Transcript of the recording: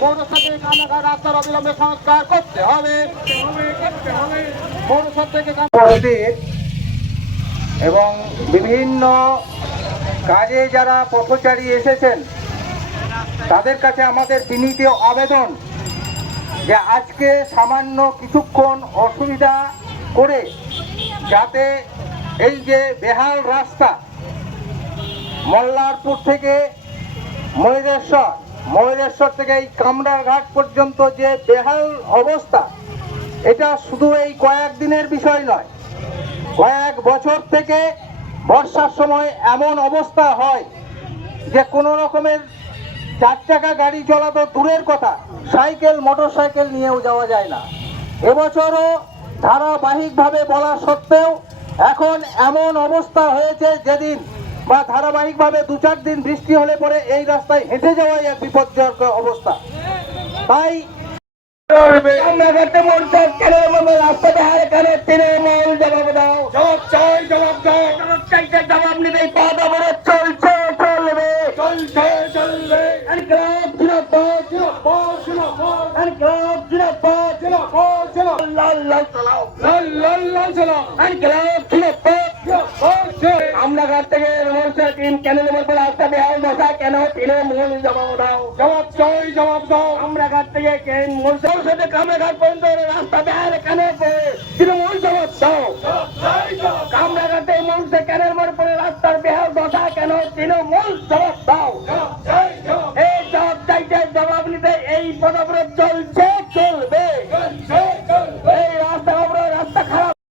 পৌরসভা থেকে কানাঘাট রাস্তার অবিলম্বে সংস্কার করতে হবে। পৌরসভা থেকে এবং বিভিন্ন কাজে যারা পথচারী এসেছেন তাদের কাছে আমাদের বিনীত আবেদন যে আজকে সামান্য কিছুক্ষণ অসুবিধা করে যাতে এই যে বেহাল রাস্তা মল্লারপুর থেকে ময়ূরেশ্বর থেকে এই কামরার ঘাট পর্যন্ত যে বেহাল অবস্থা, এটা শুধু এই কয়েকদিনের বিষয় নয়, কয়েক বছর থেকে বর্ষার সময় এমন অবস্থা হয় যে কোনো রকমের 4 চাকা গাড়ি চলা তো দূরের কথা, সাইকেল মোটরসাইকেল নিয়েও যাওয়া যায় না। এবছরও ধারাবাহিকভাবে বলা সত্ত্বেও এখন এমন অবস্থা হয়েছে যেদিন বা ধারাবাহিকভাবে 2-4 দিন বৃষ্টি হলে পরে এই রাস্তায় হেঁটে যাওয়াই এক বিপজ্জনক অবস্থা। তাই জবাব নিতে আমরা ঘাট থেকে ক্যানেল রাস্তা বেহাল দশা কেন তিনে মূল জবাব দাও, জবাব চাই, জবাব দাও। আমরা ঘাট থেকে সাথে কামরা ঘাট পর্যন্ত রাস্তা বেহাল কেন তৃণমূল জবাব দাও। কামরা ঘাটে মূল ক্যানেল মোড় পরে রাস্তার বেহাল দশা কেন তৃণমূল জবাব দাও।